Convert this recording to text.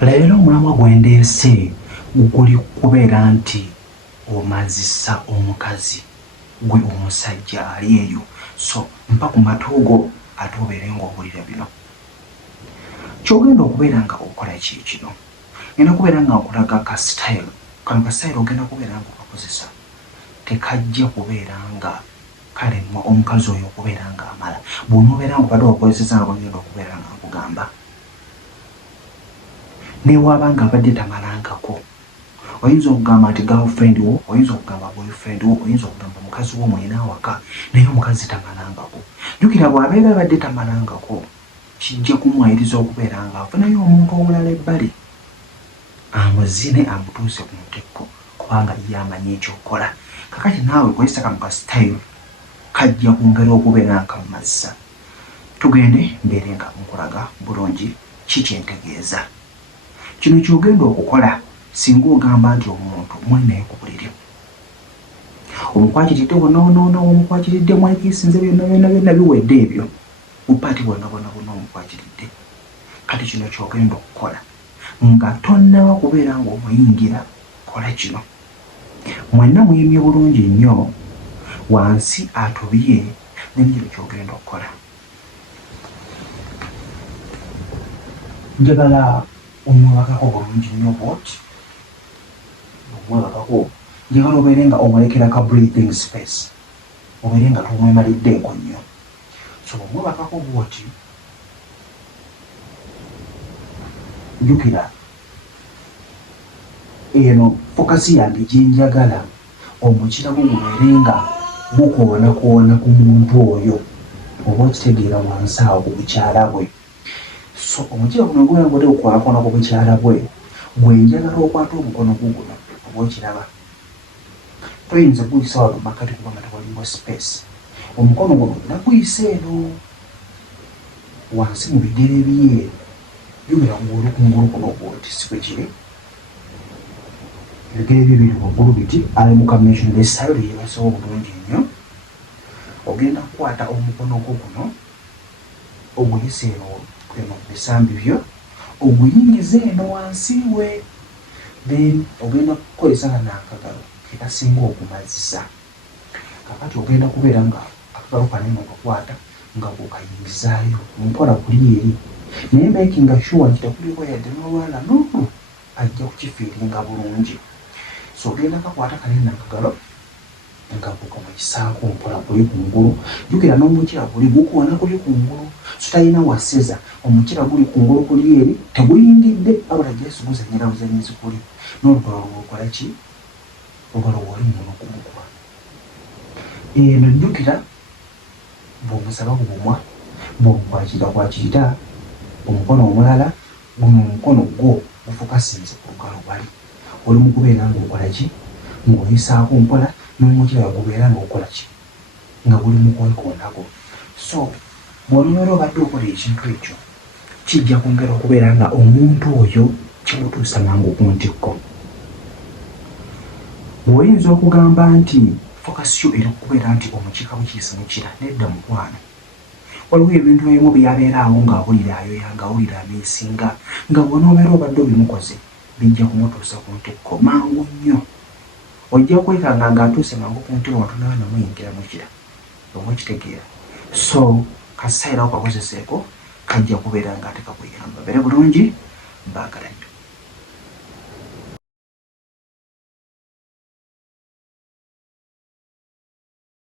Leero omulamwa gwe ndeese guli kubeera nti omazisa omukazi gwe omusajja ali eyo, so mpa ku matuugo ate obeere ng'owulira bino. Ky'ogenda okubeera nga okola kino, ngenda kubeera nga nkulaga ka style. Kano ka style ogenda kubeera nga okakozesa tekajja kubeera nga kalemwa omukazi oyo okubeera ng'amala. Bw'onoobeera ng'obadde okozesa nga bagenda okubeera nga nkugamba. Ne bw'aba nga abadde tamalangako, oyinza okugamba nti girlfriend wo, oyinza okugamba boyfriend wo, oyinza okugamba mukazi wo mulina awaka, naye omukazi tamalangako. Jjukira bw'abeera abadde tamalangako, kijja kumwayiriza okubeera ng'afunayo omuntu omulala ebbali amuzine amutuuse ku ntikko kubanga ye amanyi ekyokola. Kakati naawe kozesa kano ka style kajja kwongera okubeera nga kamumazisa. Tugende mbeere nga nkulaga bulungi ki kyentegeeza. Kino ky'ogenda okukola singa ogamba nti omuntu muli naye ku buliri, omukwakiridde bonna omukwakiridde mwekiisinze byonna biwedde ebyo, bupaati bwonna omukwakiridde. Kati kino ky'ogenda okukola nga tonnaba kubeera ng'omuyingira, kola kino. Mwenna muyimye bulungi nnyo wansi atubye, n'ekyo ky'ogenda okukola. Njagala omwebakako bulungi nnyo bwoti, omwebakako njagala obeere nga omulekera ka breathing space, obeere nga tomwemaliddeko nnyo. So omwebakako bwoti, jjukira eno fokasi yange gyenjagala omukira gwo gubeere nga gukoonakona ku muntu oyo, oba okitegeera wansi awo ku bukyala bwe. So omukira guno gubeera nga gukoonakona ku bukyala bwe, gwe njagala okwata omukono guguno oba okiraba. Toyinza guyisa wano makkati kubanga tewaliwo space. Omukono guno naguyisa eno wansi mu bigere bye, jjukira ng'oli kungulu kuno bwoti si bwe kiri. Ebigere bye biri waggulu biti, ali mu combination style yeebasewo bulungi nnyo. Ogenda kukwata omukono gwo guno oguyise eno mu bisambi byo, oguyingize eno wansi we, then ogenda kukozesa n'akagalo ke kasinga okumazisa. Kakati ogenda kubeera nga akagalo kanene okakwata nga bw'okayingizaayo mpola kuli eri, naye makinga sure nti tekuliko yadde n'olwala n'oku ajja kukifiiringa bulungi. So ogenda kakwata kanene akagalo nga bw'okamukisaako mpola kuli kungulu. Jjukira n'omukira guli gukoona kuli kungulu, so talina waseza. Omukira guli kungulu kuli eri, teguyindidde abula Yesu guzannyira buzanyizi kuli. N'olugalo lw'okola ki? Olugalo lw'oli muno kumukuba. Eno jjukira bw'omusaba bugumwa, bw'omukwakira omukono omulala, guno omukono gwo gufokasinze ku lugalo bali. Oli mu kubeera ng'okola ki? Ng'oyisaako mpola, n'omukira gubeera ng'okola ki? Nga guli mu kwekoonako. So bw'onoobeera obadde okola ekintu ekyo, kijja kwongera okubeera nga omuntu oyo kimutuusa mangu ku ntikko. Bw'oyinza okugamba nti fokasi yo era okubeera nti omukiika bukiisa mukira, nedda mukwano. Waliwo ebintu ebimu byabeera awo ng'awulira ayoya, ng'awulira ameesinga, nga bw'onoobeera obadde obimukoze bijja kumutuusa ku ntikko mangu nnyo. Ojja kwekanga ng'atuuse mangu ku ntikko nga tonaba namuyingira mukira, oba okitegeera. So kasayira okakozeseeko kajja kubeera ng'ate kakuyamba. Beere bulungi, baagala nnyo.